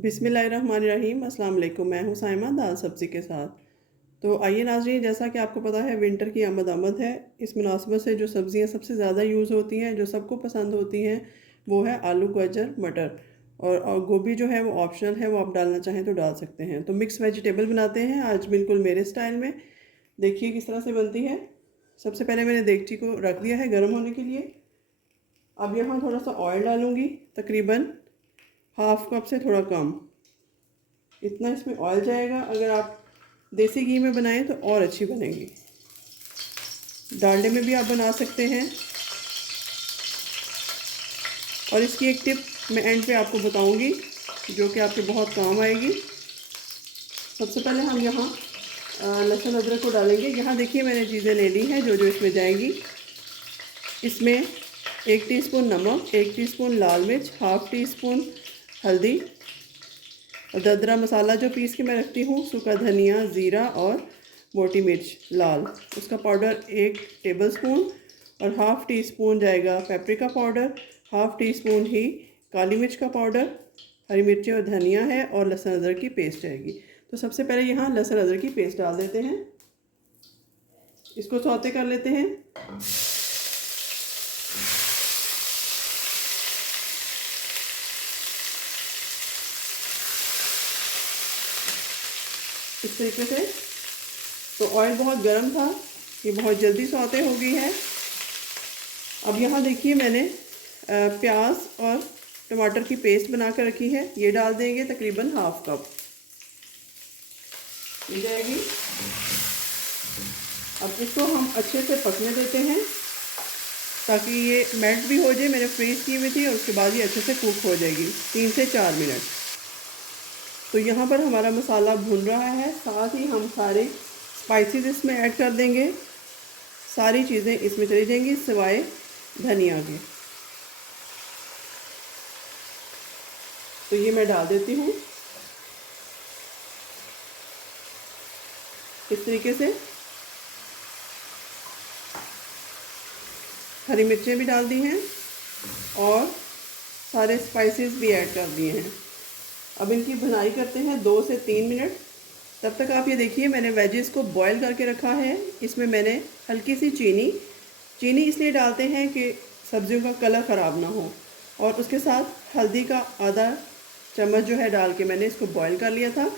बिस्मिल्लाहिर्रहमानिर्रहीम। अस्सलाम वालेकुम। मैं हूँ साइमा दाल सब्ज़ी के साथ। तो आइए नाज़रीन, जैसा कि आपको पता है विंटर की आमद है। इस मुनासबत से जो सब्ज़ियाँ सबसे ज़्यादा यूज़ होती हैं, जो सबको पसंद होती हैं, वो है आलू, गाजर, मटर और गोभी जो है वो ऑप्शनल है, वो आप डालना चाहें तो डाल सकते हैं। तो मिक्स वेजिटेबल बनाते हैं आज बिल्कुल मेरे स्टाइल में। देखिए किस तरह से बनती है। सबसे पहले मैंने देगची को रख दिया है गर्म होने के लिए। अब यहाँ थोड़ा सा ऑयल डालूँगी, तकरीबन हाफ कप से थोड़ा कम, इतना इसमें ऑयल जाएगा। अगर आप देसी घी में बनाएं तो और अच्छी बनेगी। डालडे में भी आप बना सकते हैं। और इसकी एक टिप मैं एंड पे आपको बताऊंगी जो कि आपके बहुत काम आएगी। सबसे पहले हम यहाँ लहसुन अदरक को डालेंगे। यहाँ देखिए मैंने चीज़ें ले ली हैं जो जो इसमें जाएंगी। इसमें 1 टीस्पून नमक, 1 टीस्पून लाल मिर्च, हाफ़ टी स्पून हल्दी और दरदरा मसाला जो पीस के मैं रखती हूँ, सूखा धनिया, ज़ीरा और मोटी मिर्च लाल, उसका पाउडर 1 टेबलस्पून और हाफ़ टी स्पून जाएगा paprika powder, half teaspoon ही काली मिर्च का पाउडर, हरी मिर्ची और धनिया है और लहसुन अदरक की पेस्ट जाएगी। तो सबसे पहले यहाँ लहसुन अदरक की पेस्ट डाल देते हैं, इसको सौते कर लेते हैं। इस तरीके से। तो ऑयल बहुत गर्म था, ये बहुत जल्दी सौते हो गई है। अब यहाँ देखिए मैंने प्याज और टमाटर की पेस्ट बना कर रखी है, ये डाल देंगे तकरीबन हाफ कप मिल जाएगी। अब इसको हम अच्छे से पकने देते हैं ताकि ये मेल्ट भी हो जाए। मैंने फ्रीज़ की हुई थी और उसके बाद ये अच्छे से कुक हो जाएगी 3 से 4 मिनट। तो यहाँ पर हमारा मसाला भून रहा है, साथ ही हम सारे स्पाइसेस इसमें ऐड कर देंगे। सारी चीज़ें इसमें चली जाएंगी सिवाय धनिया के। तो ये मैं डाल देती हूँ इस तरीके से। हरी मिर्चें भी डाल दी हैं और सारे स्पाइसेस भी ऐड कर दिए हैं। अब इनकी भुनाई करते हैं 2 से 3 मिनट। तब तक आप ये देखिए मैंने वेजेस को बॉईल करके रखा है। इसमें मैंने हल्की सी चीनी इसलिए डालते हैं कि सब्जियों का कलर ख़राब ना हो, और उसके साथ हल्दी का आधा चम्मच जो है डाल के मैंने इसको बॉईल कर लिया था।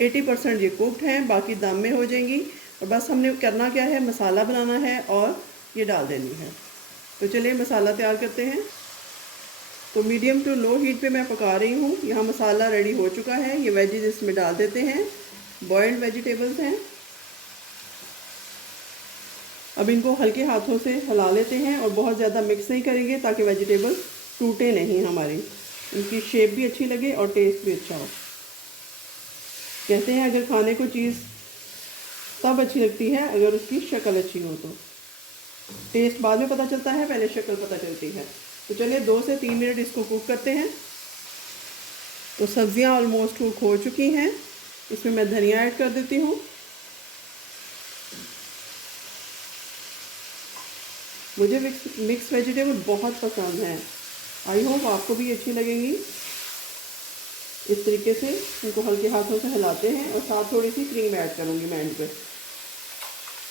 80% ये कुक्ड हैं, बाकी दम में हो जाएंगी। और बस हमने करना क्या है, मसाला बनाना है और ये डाल देनी है। तो चलिए मसाला तैयार करते हैं। तो मीडियम टू लो हीट पे मैं पका रही हूँ। यहाँ मसाला रेडी हो चुका है, ये वेजिस इसमें डाल देते हैं। बॉइल्ड वेजिटेबल्स हैं। अब इनको हल्के हाथों से हिला लेते हैं और बहुत ज़्यादा मिक्स नहीं करेंगे ताकि वेजिटेबल टूटे नहीं हमारी, इनकी शेप भी अच्छी लगे और टेस्ट भी अच्छा हो। कहते हैं अगर खाने को चीज़ तब अच्छी लगती है अगर उसकी शक्ल अच्छी हो, तो टेस्ट बाद में पता चलता है, पहले शक्ल पता चलती है। तो चलिए 2 से 3 मिनट इसको कुक करते हैं। तो सब्जियां ऑलमोस्ट कुक हो चुकी हैं। इसमें मैं धनिया ऐड कर देती हूँ। मुझे मिक्स वेजिटेबल बहुत पसंद है, आई होप आपको भी अच्छी लगेंगी। इस तरीके से इनको हल्के हाथों से हिलाते हैं और साथ थोड़ी सी क्रीम ऐड करूँगी मैं एंड पे,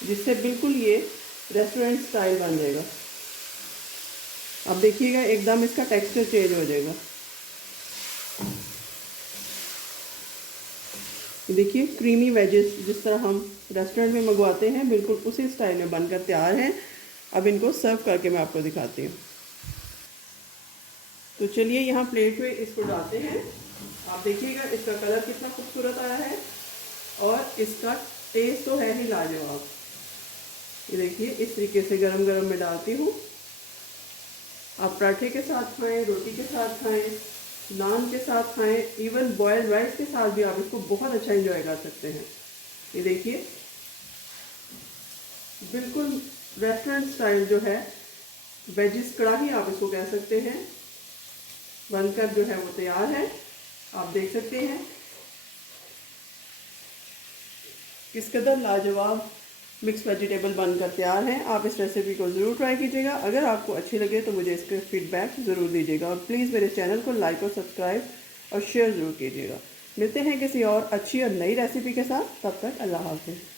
जिससे बिल्कुल ये रेस्टोरेंट स्टाइल बन जाएगा। अब देखिएगा एकदम इसका टेक्सचर चेंज हो जाएगा। देखिए क्रीमी वेजेस जिस तरह हम रेस्टोरेंट में मंगवाते हैं, बिल्कुल उसी स्टाइल में बनकर तैयार हैं। अब इनको सर्व करके मैं आपको दिखाती हूँ। तो चलिए यहाँ प्लेट में इसको डालते हैं। आप देखिएगा इसका कलर कितना खूबसूरत आया है और इसका टेस्ट तो है ही लाजवाब। ये देखिए इस तरीके से गरम गरम मैं डालती हूँ। आप पराठे के साथ खाएं, रोटी के साथ खाएं, नान के साथ खाएं, इवन बॉयल्ड राइस के साथ भी आप इसको बहुत अच्छा एंजॉय कर सकते हैं। ये देखिए बिल्कुल रेस्टोरेंट स्टाइल जो है वेजिस कढ़ाई आप इसको कह सकते हैं, बनकर जो है वो तैयार है। आप देख सकते हैं किस कदर लाजवाब मिक्स वेजिटेबल बनकर तैयार हैं। आप इस रेसिपी को ज़रूर ट्राई कीजिएगा। अगर आपको अच्छी लगे तो मुझे इसके फीडबैक ज़रूर दीजिएगा और प्लीज़ मेरे चैनल को लाइक और सब्सक्राइब और शेयर ज़रूर कीजिएगा। मिलते हैं किसी और अच्छी और नई रेसिपी के साथ, तब तक अल्लाह हाफ़िज़।